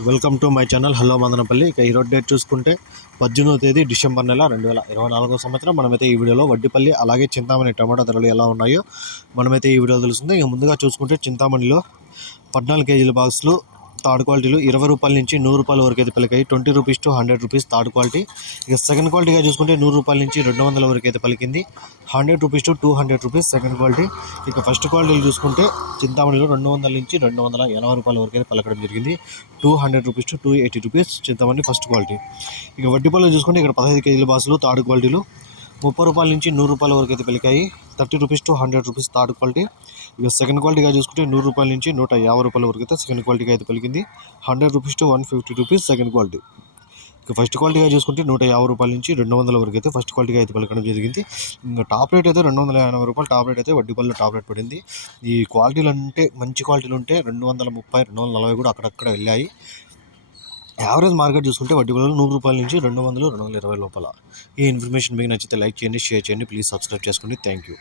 Welcome to my channel hello Madanapalle. ఇక ఈరోజు date చూసుకుంటే పద్దెనిమిదో తేదీ డిసెంబర్ నెల రెండు వేల ఇరవై నాలుగో సంవత్సరం. మనమైతే ఈ వీడియోలో వడ్డిపల్లి అలాగే చింతామణి టమాటా ధరలు ఎలా ఉన్నాయో మనమైతే ఈ వీడియోలో తెలుస్తుంది ఇక ముందుగా చూసుకుంటే చింతామణిలో పద్నాలుగు కేజీల బాక్స్లు థర్డ్ క్వాలిటీలు ఇరవై రూపాయల నుంచి నూరు రూపాయల వరకు అయితే పలికాయి. Twenty rupees to hundred rupees third quality. ఇక సెకండ్ క్వాలిటీగా చూసుకుంటే నూరు రూపాయల నుంచి రెండు వందల వరకు అయితే పలికింది. Hundred rupees to two hundred rupees second quality. ఇక ఫస్ట్ క్వాలిటీలు చూసుకుంటే చింతామణిలో రెండు వందల నుంచి రెండు వందల ఎనభై రూపాయల వరకు అయితే పలకడం జరిగింది. Two hundred rupees to two eighty rupees Chintamani first quality. ఇక వడ్డీపల్లి చూసుకుంటే ఇక్కడ పదహైదు కేజీల బాసులు థర్డ్ క్వాలిటీలు. ముప్పై రూపాయల నుంచి నూరు రూపాయల వరకు అయితే పలికాయి thirty rupees to hundred rupees third quality. ఇక సెకండ్ క్వాలిటీగా చూసుకుంటే నూరు రూపాయల నుంచి నూట యాభై రూపాయల వరకు అయితే సెకండ్ క్వాలిటీగా అయితే పెరిగింది. Hundred rupees to one fifty rupees second quality. ఇక ఫస్ట్ క్వాలిటీగా చూసుకుంటే నూట యాభై రూపాయల నుంచి రెండు వందల వరకు అయితే ఫస్ట్ క్వాలిటీగా అయితే పలకడం జరిగింది. ఇంకా టాప్ రేట్ అయితే రెండు వందల ఎనభై రూపాయలు టాప్ రేట్ అయితే వడ్డీ పళ్ళు టాప్ రేట్ పడింది. ఈ క్వాలిటీలు అంటే మంచి క్వాలిటీలు ఉంటే రెండు వందల ముప్పై రెండు వందల నలభై కూడా అక్కడక్కడ వెళ్ళాయి. యావరేజ్ మార్కెట్ చూసుకుంటే వడ్డీ విలువలు నూరు రూపాయల నుంచి రెండు వందలు రెండు వందల ఇరవై లోపల. ఈ ఇన్ఫర్మేషన్ మీకు నచ్చితే లైక్ చేయండి షేర్ చేయండి ప్లీజ్ సబ్స్క్రైబ్ చేసుకోండి. Thank you